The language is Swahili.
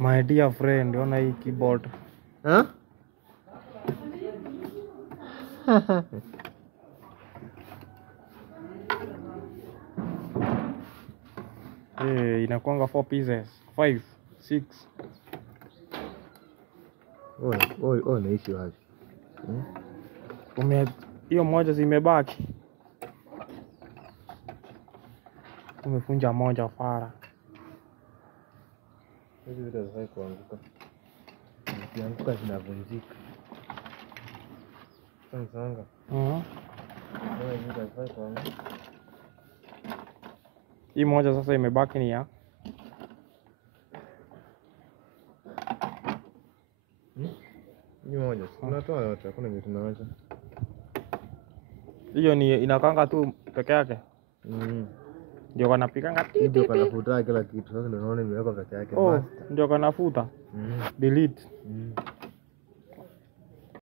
My dear friend, ona hii keyboard. Huh? Inakuanga 4 pieces, 5, 6. Oh, naishi wapi? Hiyo moja zimebaki. Umefunja moja fara. Hizi vitu hazifai kuanguka. Zikianguka zinavunjika. Sanga. Hizi vitu hazifai kuanguka. Hii moja sasa imebaki ni ya Hii moja, tunatoa yote, hakuna kitu tunaacha. hiyo ni inakanga tu peke yake. Ndio kanapikanga Hii ndio kanafuta kila kitu. Sasa ndio naona imeweka peke yake. Ndio kanafuta. Delete.